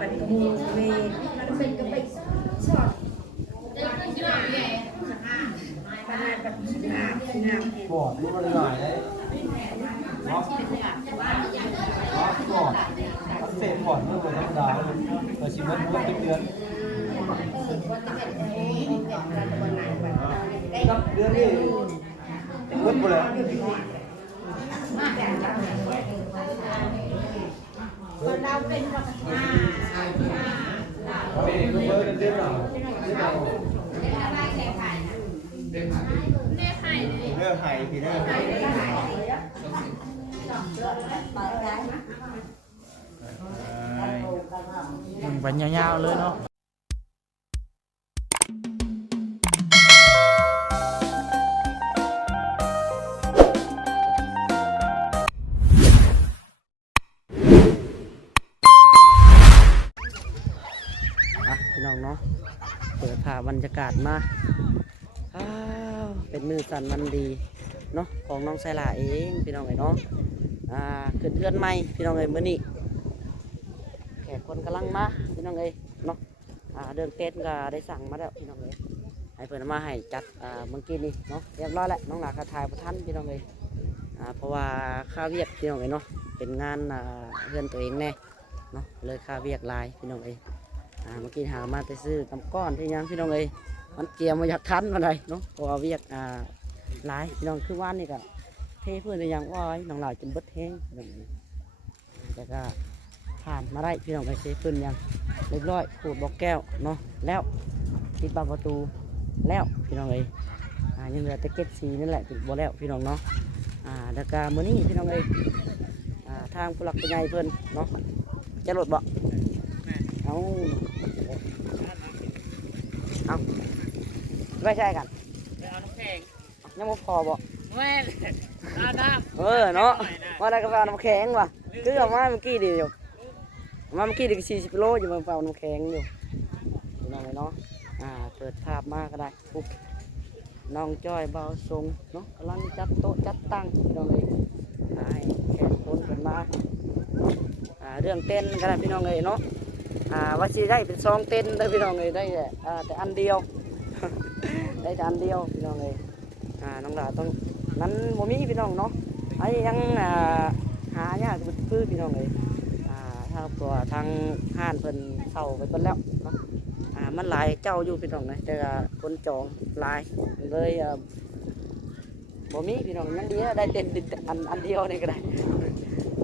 ปันมูเวมันเป็นกระไปสอดขนาดแบบงามเอง ปอดนี่มันหน่อยเลยเนาะปอดเศษปอดนี่เป็นธรรมดาแต่ชีวิตมันเป็นเดือนกับเดือนนี่เงินหมดเลยคนเราเป็นแบบเป็นเบอร์เดือนหรอเดือนไห่พี่เด้อวันยาวๆเลยเนาะพี่น้องเนาะเปิดภาพบรรยากาศมาเป็นมือสั่นมันดีเนาะของน้องไซล่าเองพี่น้องเอ๋ยเนาะขึ้นเพื่อนใหม่พี่น้องเอ๋ยมื้อนี้แขกคนกำลังมาพี่น้องเอ๋ยเนาะเดินเต้นก็ได้สั่งมาแล้วพี่น้องเอ๋ยให้เพิ่นมาให้จัดเมื่อกี้นี้เนาะเรียบร้อยแล้วน้องหลาคาทายประทันพี่น้องเอ๋ยเพราะว่าค่าเวียกพี่น้องเอ๋ยเนาะเป็นงานเพื่อนตัวเองแน่เนาะเลยค่าเวียกลายพี่น้องเอ๋ยเมื่อกี้หามาไปซื้อตำก้อนที่ยังพี่น้องเอ๋ยมันเกี่ยวมาอยากทันมาเลยเนาะเพราะว่าเวียกหลายพี่น้องคือว่านนี่ก็เทเพื่อนอย่างว่าน้องหลายจนเบิดแห้งแต่ก็ผ่านมาได้พี่น้องไปเทเพื่อนอย่างเรียบร้อยขูดบล็อกแก้วเนาะแล้วติดบานประตูแล้วพี่น้องเลยยังเหลือแต่เก็ตสีนั่นแหละติดบ่แล้วพี่น้องเนาะแล้วก็มื้อนี้พี่น้องเลยทางผู้หลักผู้ใหญ่เพื่อนเนาะจะหลดบ่เอาไม่ใช่กันเอาน้ำแข็งยังไม่พอบ่แม่เนาะมาได้กาแฟน้ำแข็งว่ะคือเอามาเมื่อกี้ดีอยู่มาเมื่อกี้ดี40 กิโลอยู่มาเฝ้าน้ำแข็งอยู่น้องเลยเนาะเปิดภาพมาก็ได้ปุ๊บน้องจ้อยเบาทรงเนาะกำลังจัดโต๊ะจัดตั้งน้องเลยให้แขกคนเป็นมาเรื่องเต้นก็ได้พี่น้องเลยเนาะว่าสิได้เป็น2 เต้นได้พี่น้องเลยได้แต่อันเดียวได้แต่อันเดียวพี่น้องเลยน้องดาต้องนั้นโมมีพี่น้องเนาะไอ้ยังหายากคือพี่น้องเลยถ้าตัวทางห้านเพิ่นเศร้าไปเพิ่นแล้วเนาะมันหลายเจ้าอยู่พี่น้องนะแต่คนจองหลายเลยโมมีพี่น้องยังดีได้เต็มอันเดียวนี่ก็ได้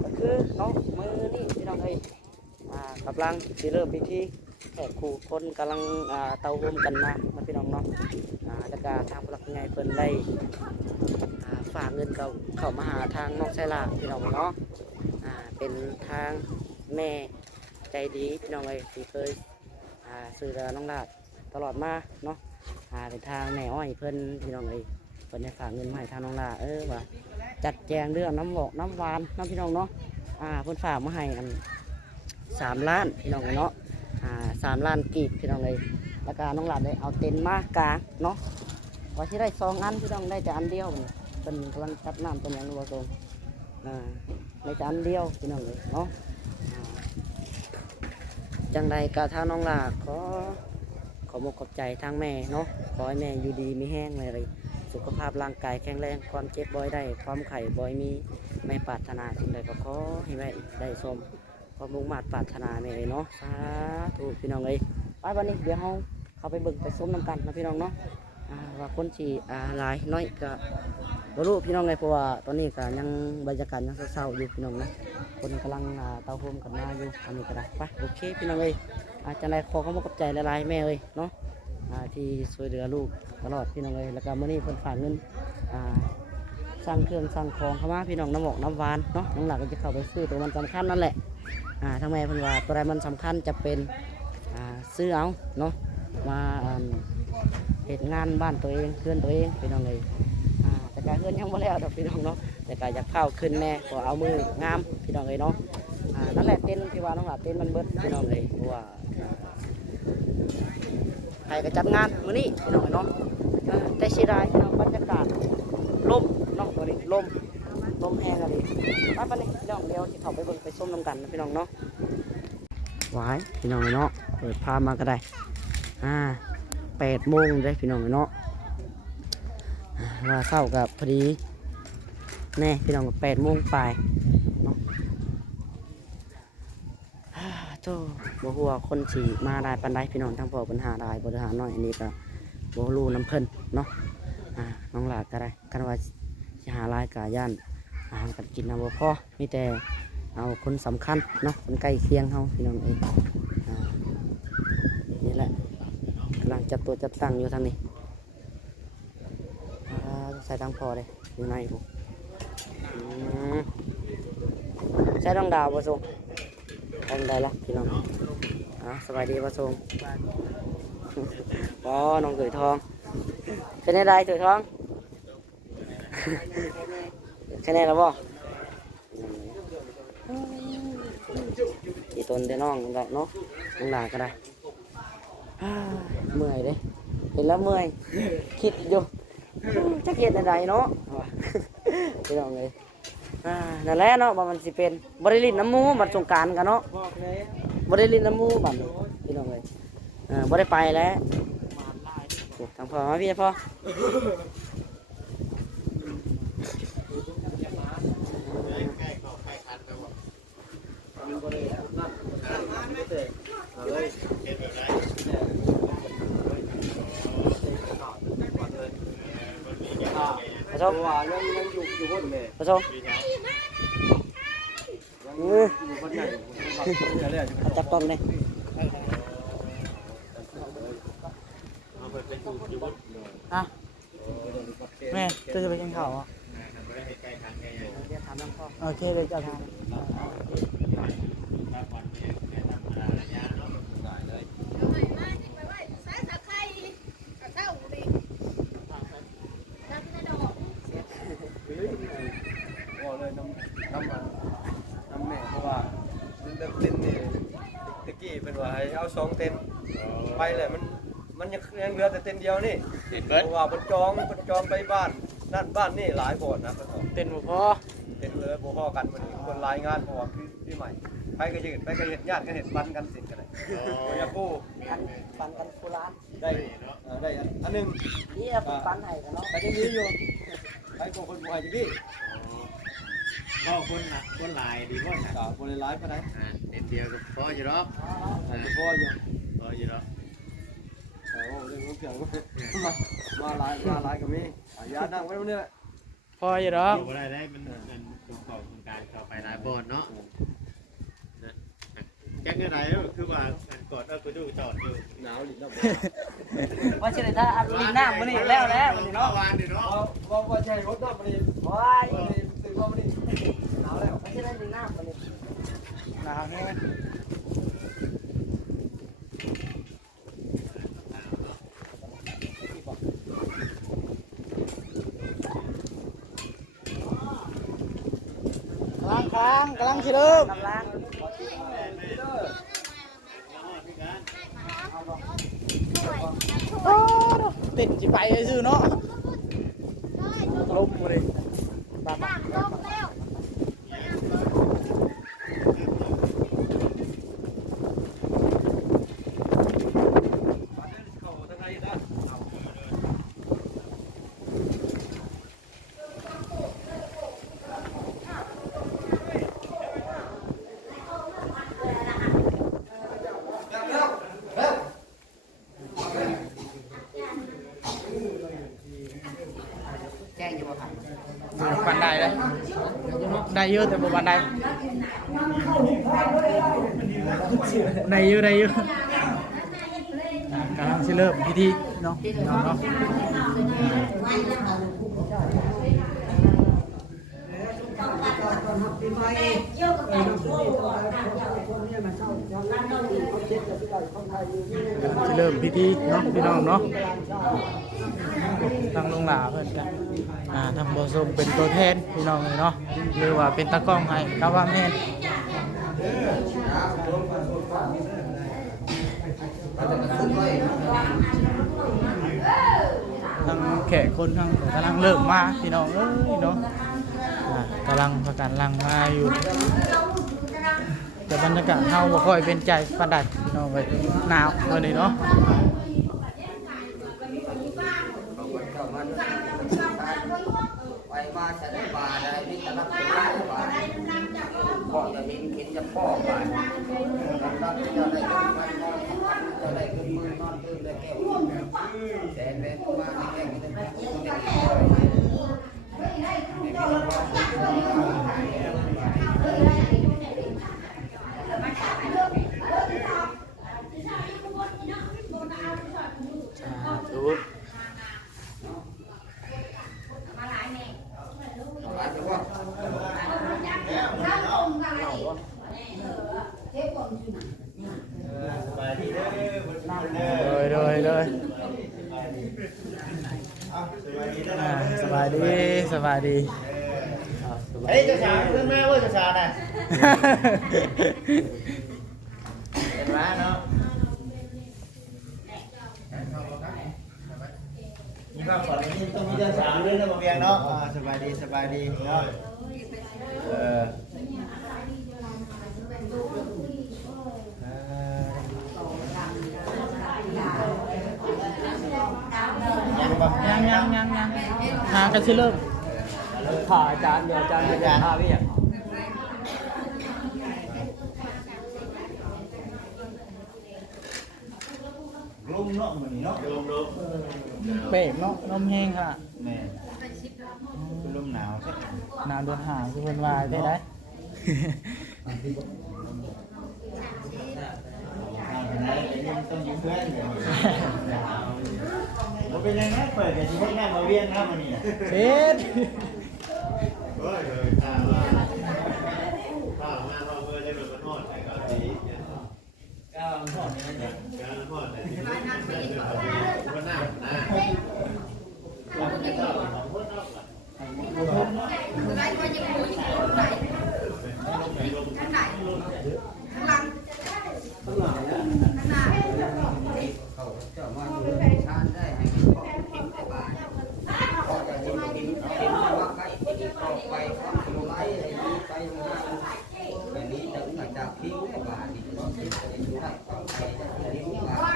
ก็คือเนาะมือนี่พี่น้องเลยกำลังสิเริ่มพิธีแขกคู่คนกำลังเตาร่วมกันมาพี่น้องเนาะแล้วก็ทางผู้หลักผู้ใหญ่เพิ่นได้ฝากเงินเข้ามาหาทางน้องไซล่าพี่น้องเนาะเป็นทางแม่ใจดีพี่น้องเลยที่เคยซื้อน้องลาดตลอดมาเนาะเป็นทางแม่อ้อยเพิ่นพี่น้องเลยเพิ่นได้ฝากเงินมาให้ทางน้องลาว่าจัดแจงเรื่องน้ำหมอกน้ำหวานน้ำพี่น้องเนาะเพิ่นฝากมาให้3 ล้านพี่น้องเนาะ3 ล้านกีบพี่น้องเลยแล้วก็น้องหลานได้เอาเต็นท์มากางเนาะว่าที่ได้2 อันพี่น้องได้แต่อันเดียวเป็นกำลังจัดน้ำเป็นอย่างรัวตรงได้แต่อันเดียวพี่น้องเลยเนาะจังใดกะทางน้องหลาขอบอกขอบใจทางแม่เนาะขอให้แม่อยู่ดีมีแห้งเลยสุขภาพร่างกายแข็งแรงความเจ็บบ่อยได้ความไข่บ่อยมีไม่ปรารถนาสิ่งใดก็ขอให้แม่ได้สมความมุ่งมั่นปรารถนาแม่เนาะสาธุพี่น้องเลยไปวันนี้เดี๋ยวเราเข้าไปเบิ่งไปส้มน้ำกันนะพี่น้องเนาะว่าคนที่หลายน้อยก็บ่รู้พี่น้องเลยเพราะว่าตอนนี้ก็ยังบรรยากาศยังเศร้าๆอยู่พี่น้องนะคนกำลังเตาโฮมกันมาอยู่อันนี้ก็ได้ไปโอเคพี่น้องเลยจังไรขอขอบใจหลายๆแม่เลยเนาะที่ช่วยเหลือลูกตลอดพี่น้องเลยแล้วก็มื้อนี้เพิ่นฝากเงินสร้างเครื่องสร้างของเข้ามาพี่น้องน้ำหมอกน้ำหวานเนาะน้องหลักก็จะเข้าไปซื้อตัวมันสำคัญนั่นแหละทางแม่เพิ่นว่าตัวใดมันสำคัญจะเป็นซื้อเอาเนาะมาเหตุงานบ้านตัวเองเพื่อนตัวเองพี่น้องเลยแต่การเพื่อนยังไม่แล้วดอกพี่น้องเนาะแต่การอยากเข้าขึ้นแน่ขอเอามืองามพี่น้องเลยเนาะนั่นแหละเต้นที่ว่าน้องหลับเต้นมันเบิดพี่น้องเลยเพราะว่าใครก็จัดงานมื้อนี้พี่น้องเนาะแต่เสียดายพี่น้องบรรยากาศลมเนาะวันนี้ลมแห้งอะไรไปปะนี่พี่น้องเดียวที่เขาไปเบิ่งไปส้มน้ำกันนะพี่น้องเนาะโอ หวายพี่น้องเนาะเปิดภาพมาก็ได้8 โมงได้พี่น้องเนาะว่าเศร้ากับพอดีแน่พี่น้องกับ8 โมงไปเนาะโธ่บ่ฮู้ว่าคนสิมาได้ปานใดพี่น้องทั้งพ่อปัญหาได้บ่ได้หาน้อยอันนี้ก็บ่รู้น้ำเพิ่นเนาะน้องหลาก็ได้กันว่าสิหาหลายกะย่านอาหารการกินบ่พอมีแต่เอาคนสำคัญเนาะคนใกล้เคียงเฮาพี่น้องเอ้ยนี่แหละกำลังจัดตัวจัดตั้งอยู่ทางนี้ใส่ทางพอเลยอยู่ในผมใช้ดองดาวผสมทำได้ละพี่น้องสบายดีผสมน้องเกยทองเป็นไงได้เกยทองแค่นี้แล้วบ่กี่ตนเด้น้องได้เนาะน้องหลาก็ได้เมื่อยเด้เห็นแล้วเมื่อยคิดอยู่จะเกียดอะไรเนาะพี่น้องเลยนั่นแหละเนาะมันสิเป็นบริลินน้ำมูบัดสงกรานต์กันเนาะบริลินน้ำมูบัดพี่น้องเลยบริไปแล้วทางพ่อมาพี่พ่อผสมยังอยู่บนเลยผสมจับกล้องเลยแม่จะไปกินข้าวอ่ะโอเคเลยจะทำน้ำแม่เพราะว่าเต้นนี่ตะกี้เป็นว่าให้เอา2 เต้นไปเลยมันยังเหลือแต่เต้นเดียวนี่เพราะว่ามันจองไปบ้านนั่นบ้านนี่หลายคนนะเต้นบ่พอ เต้นเลยบ่พอกันมันคนรายงานเพราะว่าพี่ใหม่ไปก็ยืดไปก็เห็นญาติก็เห็นปันกันสิกันเลยอย่ากู้ ปันกันโคราชได้อันนึงนี่ปันให้กันเนาะแต่ยังมีอยู่ไปกับคนบ่ให้ดิพี่ก็คนหลายดีบ่นะก็บ่ได้หลายปานใดเด็ดเดียวก็พออยู่หรอกพออยู่หรอกเรื่องเกี่ยวมาหลายก็มีญาตินั่งไว้มื้อนี้แหละ พออยู่หรอก บ่ได้มันตรงของการเข้าไปหลายบ่อนเนาะแก๊งอะไรคือว่ากดกูดูจอดอยู่หนาวดิเนาะว่าสิได้ถ้าอัดลิงน้ำมื้อนี้แล้วมื้อนี้เนาะวานดิเนาะว่าใช่รถเนาะมื้อนี้โอ้ยตื่นมามื้อนี้หนาวแล้วว่าสิได้ลิงน้ำมื้อนี้หนาวแน่กำลังชิเริ่มติดจิไปซื่อเนาะลมเลยบ้าบันไดเลยได้เยอะแต่บ่บันไดได้เยอะกำลังสิเริ่มพิธีเนาะจะเริ่มพิธีเนาะพี่น้องเนาะทางลงหลาเพื่อนกันทางบอสมเป็นตัวแทนพี่น้องเลยเนาะหรือว่าเป็นตะกล้องให้กับว่าแม่นทางแขกคนทางกำลังเริ่มมาพี่น้องเอ้ยเนาะกำลังประกันลังมาอยู่แต่ แต่บรรยากาศเฮาบ่ค่อยเป็นใจปานใดพี่น้องเอ้ยหนาวมื้อนี้เนาะ ไปมาจะได้บาได้นี่จะรับได้บาพ่อจะเห็นเห็นจะพ่อบารับจะได้เงินมันนอนจะได้เงินมือนอนตื่นได้แก้วแสนเลยมาแก้วนี่เลยสบายดี เฮ้ยจะชาขึ้นมาเว้ยจะชาน่ะเห็นไหมเนาะมีภาพก่อนนี้ต้องมีเจ้าสาวด้วยนะบางเวียงเนาะสบายดีเนาะยังหากันสิเริ่ม ถ่ายอาจารย์เดี๋ยวอาจารย์พาพี่อ่ะ ลุ่มเนาะมันนี่เนาะลุ่ม เป๊กเนาะลมแห้งค่ะ แม่เป็นลมหนาวใช่ หนาวเดือนหาคือเพิ่นว่าได้ได้ ต้องยิ้มเพื่อนมันเป็นยังไงเปิดกับชีวิตแม่มาเวียนนะมันนี่ เฮ็ด เขาจะมาดูชาติได้ให้พ่อกินได้บาพ่อจะกินว่าใครที่ต่อไปความสบายอะไรนี้ไปมาแบบนี้จะหลังจากทิ้งได้บาดีก็กินได้ดูได้ต่อไปจะทิ้งบา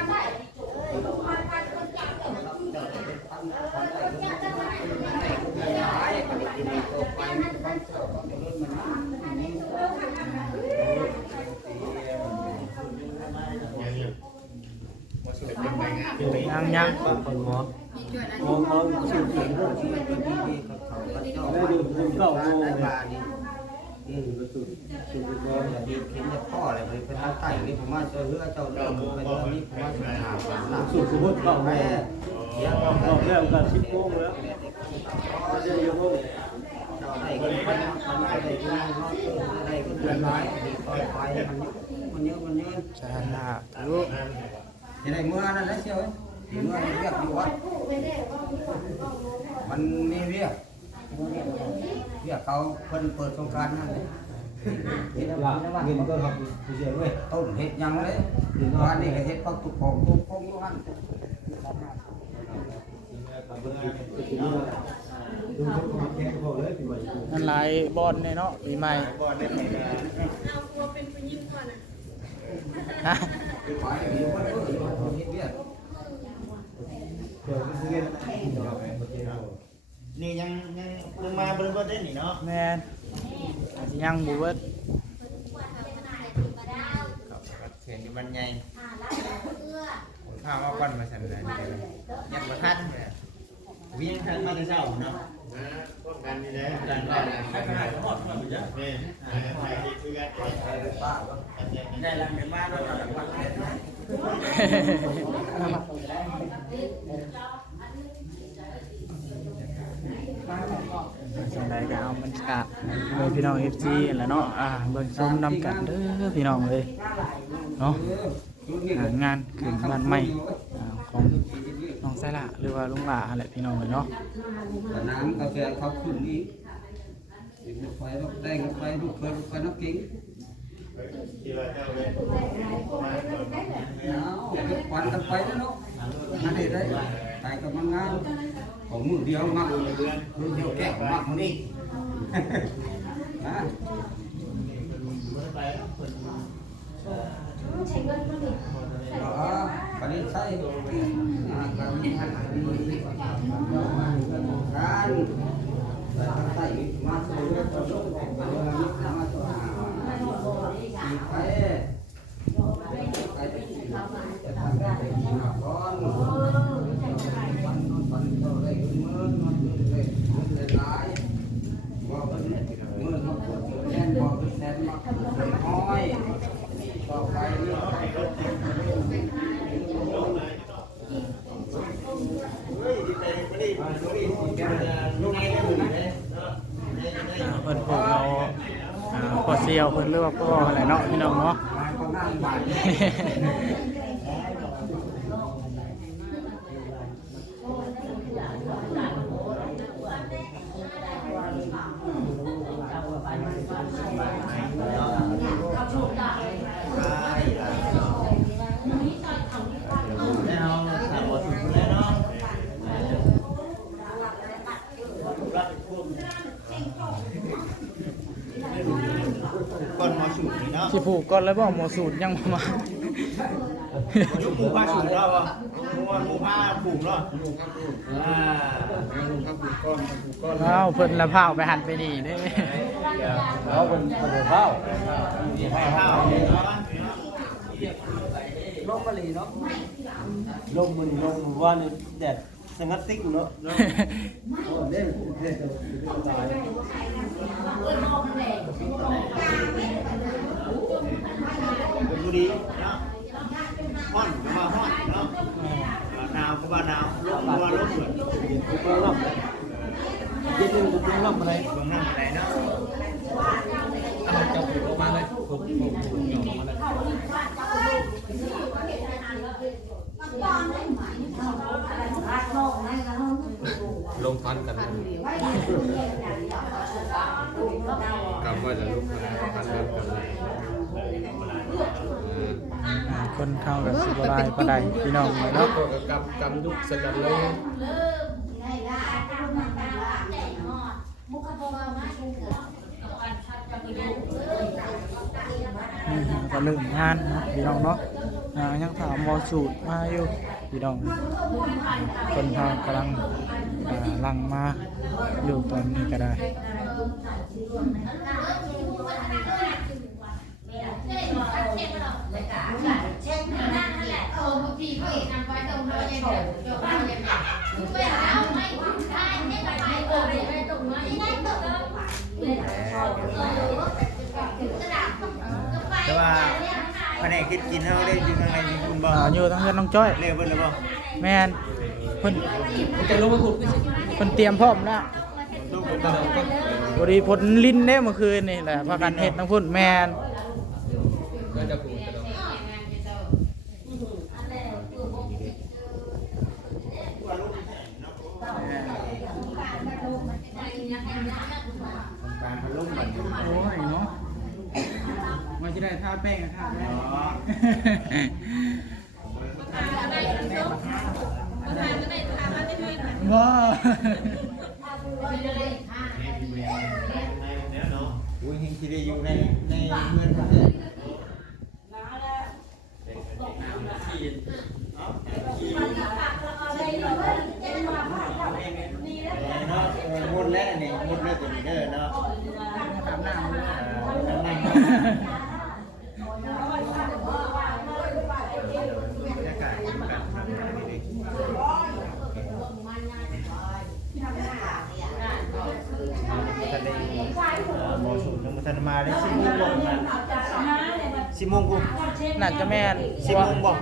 ยัง คนหมอชื่อเขียนเรื่องที่เป็นที่เขาเจ้าได้ดูเก่าได้บาดีก็สุดก็อย่างที่เขียนจากพ่ออะไรไปเป็นทางใต้นี่ผมว่าเจ้าเรือเจ้าเรื่องเป็นตอนนี้ผมว่าสุดหาหลังสุดสมมติเก่าแม่เดี๋ยวเราเรื่องกัน10 โมงแล้วเดี๋ยวเจ้าได้กันไปมันได้กันได้กันเดือนไม้ต่อไปมันเยอะ สาธุ ยังไงเมื่อนั้นได้เชียวเมื่อเรียกอยู่วัดมันมีเรียกเขาเพิ่นเปิดสงการนั่นเลยเห็ดละเงินก็ทำเสียด้วยต้นเห็ดยังเลยวันนี้ก็เห็ดปักตุกของตุกของนั่น นั่นหลายบอลเนี่ยเนาะปีใหม่ บอลเล่นไหนนะ ฮะ ไปอยู่วัดเห็ดเรียก นี่ยังลงมาบนได้หนิเนาะ แมนอาจจะยังบ่เบิด เขียนอยู่มันใหญ่ผมพาว่าก้อนมาสั่นเลยยังมาทันเลย วิ่งทางมาแต่เช้าเนาะป้องกันนี่แหละกันได้ใครขนาดหอดมาอยู่เยอะนี่ใครที่คือกันได้ลังกันมาแล้วหลังวัด จังไดก็เอาบรรยากาศเบิ่งพี่น้อง FG แหละเนาะเบิ่งชมนำกันเด้อพี่น้องเอ้ยเนาะงานขึ้นบ้านใหม่ของน้องไซล่าหรือว่าลุงหล่าแหละพี่น้องเอ้ยเนาะ น้ำกาแฟเขาขึ้นอีกลูกไฟลูกแดงลูกไฟลูกไฟน้ำกิ้งควันกันไปแล้วเนาะนั่นเองได้ไปกับมันงานของมือเดียวมักมือเดียวแก้มักมันนี่นะ ใช้เงินมันดิ ปฏิใช้การมีทางการแต่ทางใต้มาสู่เรื่องของโลกของเรามาสู่สีไฟไปจะทำได้ก่อนมันได้เมื่อมันได้หลายว่าเมื่อมันปวดแน่นบอกแน่นมากน้อยต่อไปนี่ เพิ่นปลูกเอาพอเซียวเพิ่นเรียกว่าพ่ออะไรเนาะพี่น้องเนาะ ก่อนมาสูตรนี่เนาะ สิผูกก่อนแล้วบ่หมอสูตรยังบ่มา ยุคหมูผ้าสูตรเนาะบ่หมูผ้าผูกเนาะอ้าวเพิ่นละพาไปหันไปนี่เด้ เอาเป็นข้าว ข้าว ลงมาลีเนาะ ลงมันลงว่านี่แดดสงัดติ๊กเนาะบุรีเนาะฮ้อนก็ว่าฮ้อนเนาะหนาวก็ว่าหนาวลมก็ว่าลมเหมือน เบิ่งน้ำเย็นนึงจะน้ำอะไร เบิ่งน้ำอะไรเนาะ เอาจับออกมาเลยผมหยอกมาเลย ลงฟันกันกำว่าจะลุกมาฟันกันกันเลย คนเข้ากับสิบ่ได้ปานใดพี่น้องเนาะ กำยุกสกันเลย ก็เริ่มงานเนาะพี่น้องเนาะยังถามหมอสูตรมาอยู่พี่น้องคนทางกำลังลังมาอยู่ตอนนี้ก็ได้ แต่ว่าแผนกคิดกินเฮาได้อยู่ข้างในมีคุณบ่ อยู่ทางเงินน้องจ้อย เรียกเบิ่นแล้วบ่ แม่นเพิ่นจะลงมาขุดเพิ่นเตรียมพร้อมแล้ว ลูกบ่ พอดีผลลิ้นเด้เมื่อคืนนี่แหละพากันเฮ็ดทั้งพุ่นแม่น ก็จะพูดกัน การพะลุ่มบัดอยู่ โอ้ยเนาะมาสิได้ทาแป้งทาแป้งบ่ อุ้ยเฮงสิได้อยู่ในเมืองประเทศหมดแล้วนี่หมดแล้วตัวนี้เด้อเนาะ ตามหน้าเลย นั่งบรรยากาศการทำงานนี่ทะเลมอสูยังบ่ทันมาได้10 โมงบ่นะ10 โมงกู น่าจะแม่น 10 โมงบ่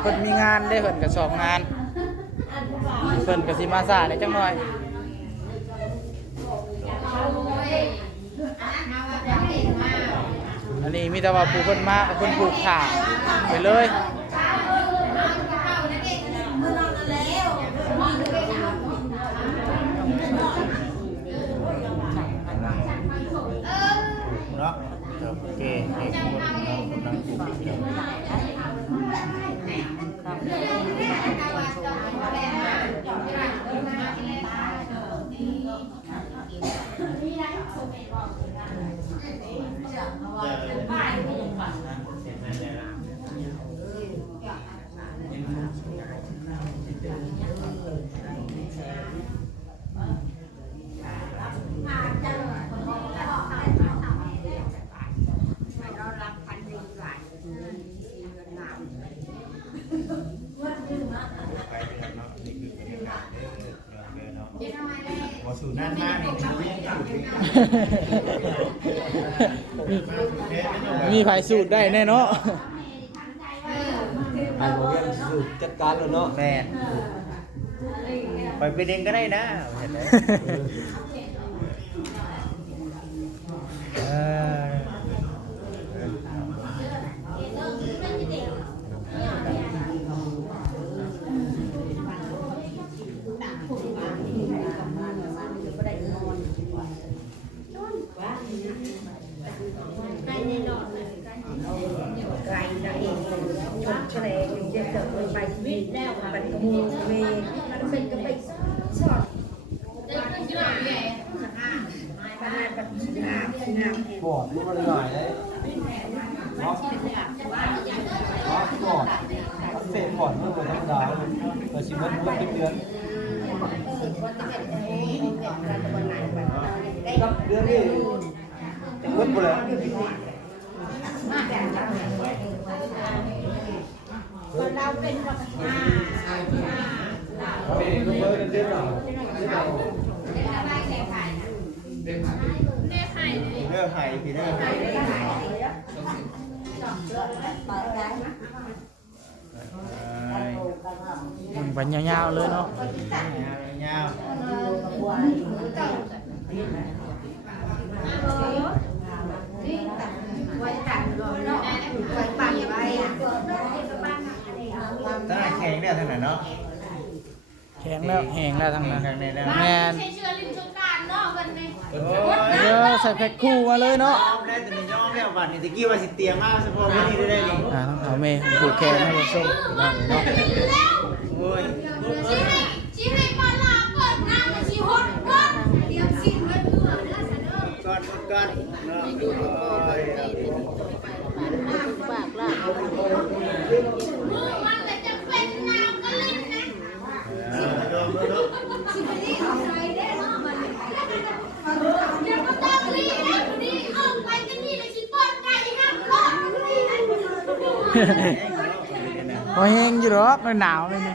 เพิ่นมีงานได้เพิ่นก็สอบงานเพิ่นก็สิมาซ่าได้จังหน่อยอันนี้มีแต่ว่าผู้เพิ่นมาเพิ่นปลูกถ่าไปเลยเนาะโอเคให้คนเรากำลังปลูกอยู่ สูตรนั่นมากนี่ มีไผสูตรได้แน่เนาะ อันโมเมนต์สูตรจัดการแล้วเนาะ แม่ไปเป็นเองก็ได้นะเห็นไหมไกลนะเองชมแฉลงจะเกิดไปชีวิตแล้วมันขโมยเวมันเป็นกระไปสอดขนาดแบบงามงามเห็น ปอดมันหน่อยเลยเนาะปอดเศษปอดมันธรรมดาแต่ชีวิตมันเดือนกับเดือนนี้เงินหมดเลยคนเราเป็นแบบเดือนเดือนหรอเรื่องไข่พี่เรื่องไข่ บันยาวๆเลยเนาะ ยาว ไว้ตัดรอเนาะไว้ปั่นไว้ ตั้งแต่แข็งเนี่ยทั้งนั้นเนาะ แข็งแล้วแห้งแล้วทั้งนั้น แข็งในแล้ว แม่น เชื่อริมชงการเนาะกันนี่ เออใส่แพ็คคู่มาเลยเนาะ ได้แต่ยอมแล้วบัดนี้ตะกี้ว่าสิเตรียมมาเฉพาะวันนี้ได้นี่ ต้องเอาเมย์ผูกแขนให้ผมส่งเนาะ โอ้ย ชี้ให้ปลาลาเปิดน้ำมาชี้ฮดก่อนเดี๋ยวสิ้นไว้เพื่อเด้อซะเด้อ ก่อนเนาะ มือมันก็จะเป็นน้ำก็เล่นนะสิไปนี่เอาใจได้เนาะมันเดี๋ยวก็ต้องรีบนะวันนี้ออกไปกันนี่เลยสิเปิดไก่ห้ามรอดนี่นะ พอแห้งอยู่หรอกมันหนาวเลยนี่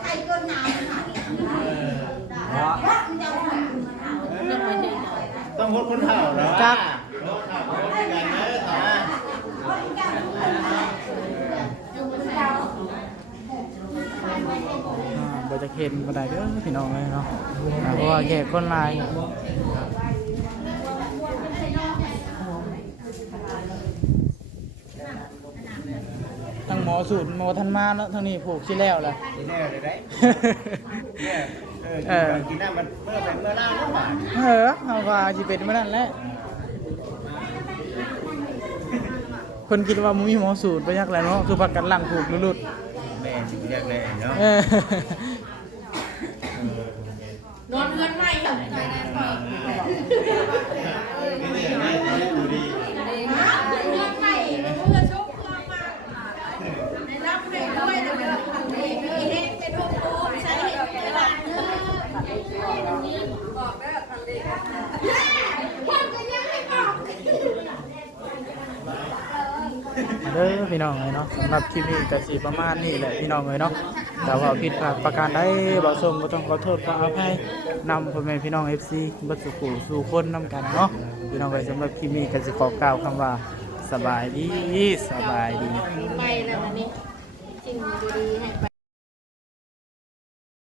ไข่ก็หนาวขนาดนี้ ต้องพดคนเฒ่าเนาะจักกันนะ บ่จะเข็นบ่ได้เด้อพี่น้องเลยเนาะเพราะว่าแขกคนหลายทั้งหมอสูตรหมอทันมาเนาะทั้งนี้ผูกสิแล้วล่ะ กินแน่เลยได้กินน้ำมันเมื่อเป็นเมื่อล่าเมื่อบ่าย เอาว่าสิเป็นมื้อนั้นแหละเพิ่นคิดว่ามีหมอสูตรบ่ยักแหล้วเนาะคือพักกันหลังผูกหลุด แม่สิเรียกเลยเนาะ เออน อนเรือนใหม่แบบใจแน่นอนเรือนใหม่เพื่อชุบเพื่อมาในรับในด้วยแต่เป็นทางนี้มีเองเป็นพวกโอ้ใช้เห็ดเป็นหลักเนื้อบอกได้ทางนี้คนก็ยังไม่บอก เด้อพี่น้องเอ้ยเนาะสำหรับคลิปนี้ก็สิประมาณนี้แหละพี่น้องเอ้ยเนาะแต่ว่าผิดพลาดประการใดบ่สมก็ต้องขอโทษขออภัยนำพ่อแม่พี่น้อง FC บ่สุขสู่คนนำกันเนาะพี่น้องเอ้ยสำหรับคลิปนี้ก็สิขอกล่าวคำว่าสบายดีสบายดี ไปแล้ววันนี้จริงดีๆให้ไป